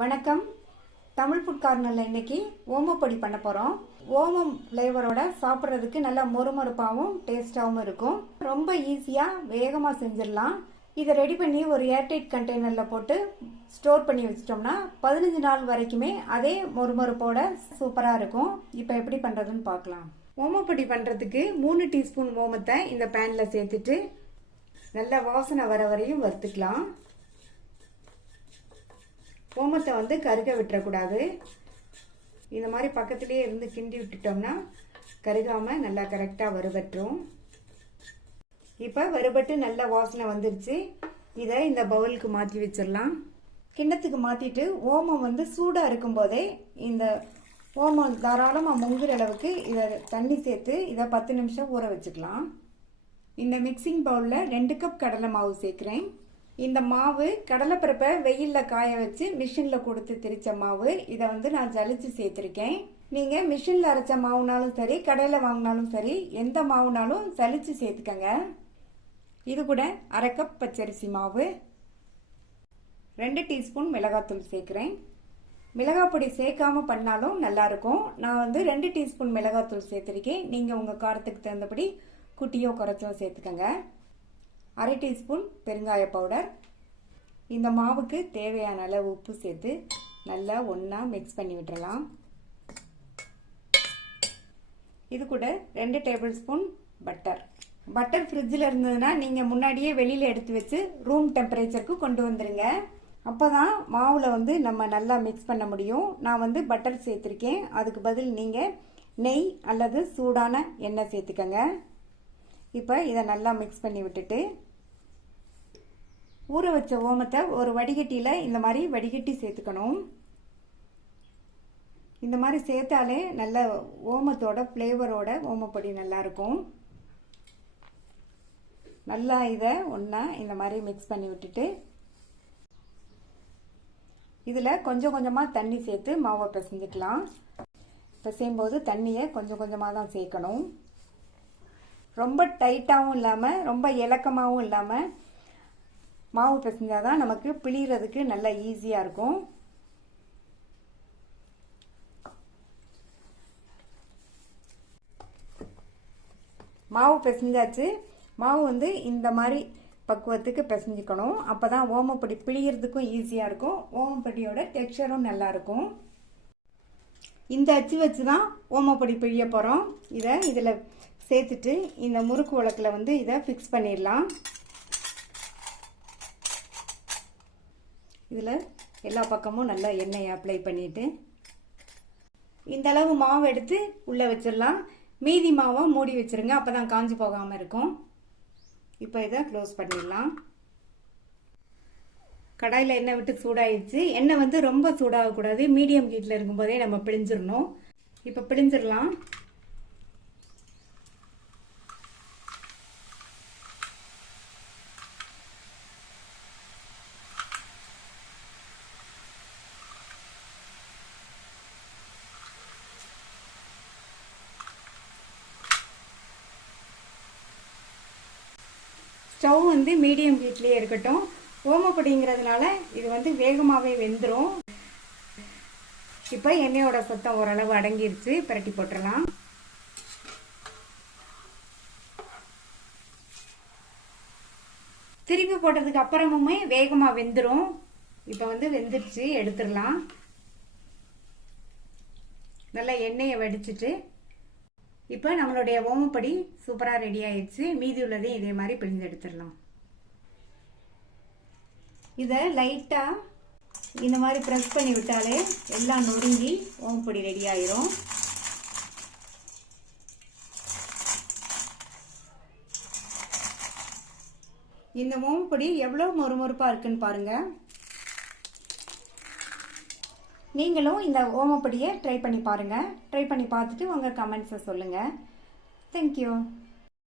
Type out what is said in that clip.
வணக்கம். தமிழ் ஃபுட் கார்னரில் இன்னைக்கு ஓமப்பொடி பண்ண போகிறோம். ஓமம் ஃப்ளேவரோட சாப்பிட்றதுக்கு நல்லா மொறுமொறுப்பாகவும் டேஸ்ட்டாகவும் இருக்கும். ரொம்ப ஈஸியாக வேகமாக செஞ்சிடலாம். இதை ரெடி பண்ணி ஒரு ஏர்டைட் கண்டெய்னரில் போட்டு ஸ்டோர் பண்ணி வச்சிட்டோம்னா 15 நாள் வரைக்குமே அதே மொறுமொறுப்போட சூப்பராக இருக்கும். இப்போ எப்படி பண்ணுறதுன்னு பார்க்கலாம். ஓமப்பொடி பண்ணுறதுக்கு 3 டீஸ்பூன் ஓமத்தை இந்த பேனில் சேர்த்துட்டு நல்லா வாசனை வர வரையும் வறுத்துக்கலாம். ஓமத்தை வந்து கருக விட்டுறக்கூடாது. இந்த மாதிரி பக்கத்துலேயே இருந்து கிண்டி விட்டுட்டோம்னா கருகாமல் நல்லா கரெக்டாக வறுபட்டுரும். இப்போ வறுபட்டு நல்லா வாசனை வந்துருச்சு. இதை இந்த பவுலுக்கு மாற்றி வச்சிடலாம். கிண்ணத்துக்கு மாற்றிட்டு ஓமம் வந்து சூடாக இருக்கும்போதே இந்த ஓமம் தாராளமாக முங்குற அளவுக்கு இதை தண்ணி சேர்த்து இதை 10 நிமிஷம் ஊற வச்சுக்கலாம். இந்த மிக்சிங் பவுலில் 2 கப் கடலை மாவு சேர்க்குறேன். இந்த மாவு கடலைப்பருப்பை வெயிலில் காய வச்சு மிஷினில் கொடுத்து திரிச்ச மாவு. இதை வந்து நான் ஜலிச்சு சேர்த்துருக்கேன். நீங்கள் மிஷினில் அரைச்ச மாவுனாலும் சரி, கடையில் வாங்கினாலும் சரி, எந்த மாவுனாலும் ஜலிச்சு சேர்த்துக்கங்க. இது கூட 1/2 கப் பச்சரிசி மாவு, 2 டீஸ்பூன் மிளகாத்தூள் சேர்க்குறேன். மிளகாய் பொடி சேர்க்காம பண்ணாலும் நல்லாயிருக்கும். நான் வந்து 2 டீஸ்பூன் மிளகாத்தூள் சேர்த்துருக்கேன். நீங்கள் உங்கள் காரத்துக்கு தகுந்தபடி குட்டியோ குறைச்சோ சேர்த்துக்கங்க. 1/2 டீஸ்பூன் பெருங்காய பவுடர். இந்த மாவுக்கு தேவையான அளவு உப்பு சேர்த்து நல்லா ஒன்றா மிக்ஸ் பண்ணி விட்டுறலாம். இது கூட 2 டேபிள் ஸ்பூன் பட்டர். பட்டர் ஃப்ரிட்ஜில் இருந்ததுன்னா நீங்கள் முன்னாடியே வெளியில் எடுத்து வச்சு ரூம் டெம்பரேச்சருக்கு கொண்டு வந்துடுங்க. அப்போ தான் மாவில் வந்து நம்ம நல்லா மிக்ஸ் பண்ண முடியும். நான் வந்து பட்டர் சேர்த்துருக்கேன். அதுக்கு பதில் நீங்கள் நெய் அல்லது சூடான எண்ணெய் சேர்த்துக்கங்க. இப்போ இதை நல்லா மிக்ஸ் பண்ணி விட்டுட்டு ஊற வச்ச ஓமத்தை ஒரு வடிகட்டியில் இந்த மாதிரி வடிகட்டி சேர்த்துக்கணும். இந்த மாதிரி சேர்த்தாலே நல்ல ஓமத்தோட ஃப்ளேவரோட ஓமப்பொடி நல்லாயிருக்கும். நல்லா இதை ஒன்றா இந்த மாதிரி மிக்ஸ் பண்ணி விட்டுட்டு இதில் கொஞ்சம் கொஞ்சமாக தண்ணி சேர்த்து மாவை பிசைஞ்சிக்கலாம். பிசையும்போது தண்ணியை கொஞ்சம் கொஞ்சமாக தான் சேர்க்கணும். ரொம்ப டைட்டாகவும் இல்லாமல் ரொம்ப இலக்கமாகவும் இல்லாமல் மாவு பிசைஞ்சாதான் நமக்கு பிழிகிறதுக்கு நல்லா ஈஸியாக இருக்கும். மாவு பிசைஞ்சாச்சு. மாவு வந்து இந்த மாதிரி பக்குவத்துக்கு பிசைஞ்சிக்கணும். அப்போ தான் ஓமப்பொடி பிழிகிறதுக்கும் ஈஸியாக இருக்கும். ஓமப்பொடியோட டெக்ஸ்சரும் நல்லாயிருக்கும். இந்த அச்சு வச்சு தான் ஓமப்பொடி பிழிய போகிறோம். இதை இதில் சேர்த்துட்டு இந்த முறுக்கு உலக்கில் வந்து இதை ஃபிக்ஸ் பண்ணிடலாம். இதில் எல்லா பக்கமும் நல்லா எண்ணெயை அப்ளை பண்ணிவிட்டு இந்த அளவு மாவு எடுத்து உள்ளே வச்சிடலாம். மீதி மாவை மூடி வச்சுருங்க. அப்போ தான் காஞ்சி போகாமல் இருக்கும். இப்போ இதை க்ளோஸ் பண்ணிடலாம். கடாயில் எண்ணெய் விட்டு சூடாயிடுச்சு. எண்ணெய் வந்து ரொம்ப சூடாகக்கூடாது. மீடியம் ஹீட்டில் இருக்கும்போதே நம்ம பிழிஞ்சிடணும். இப்போ பிழிஞ்சிடலாம். ஸ்டவ் வந்து மீடியம் ஹீட்லேயே இருக்கட்டும். ஓமப்பொடிங்கிறதுனால இது வந்து வேகமாகவே வெந்துடும். இப்போ எண்ணெயோட சத்தம் ஓரளவு அடங்கிருச்சு. பிரட்டி போட்டுடலாம். திருப்பி போட்டதுக்கு அப்புறமுமே வேகமாக வெந்துடும். இப்போ வந்து வெந்துருச்சு, எடுத்துடலாம். நல்லா எண்ணெயை வடிச்சிட்டு இப்போ நம்மளுடைய ஓமப்பொடி சூப்பராக ரெடி ஆயிடுச்சு. மீதி உள்ளதையும் இதே மாதிரி பிழிஞ்சு எடுத்துடலாம். இதை லைட்டாக இந்த மாதிரி ப்ரெஸ் பண்ணி விட்டாலே எல்லாம் நொறுங்கி ஓமப்பொடி ரெடி ஆயிரும். இந்த ஓமப்பொடி எவ்வளோ மொறுமொறுப்பாக இருக்குன்னு பாருங்கள். நீங்களும் இந்த ஓமப்பொடியை ட்ரை பண்ணி பாருங்கள். ட்ரை பண்ணி பார்த்துட்டு உங்கள் கமெண்ட்ஸை சொல்லுங்கள். தேங்க்யூ.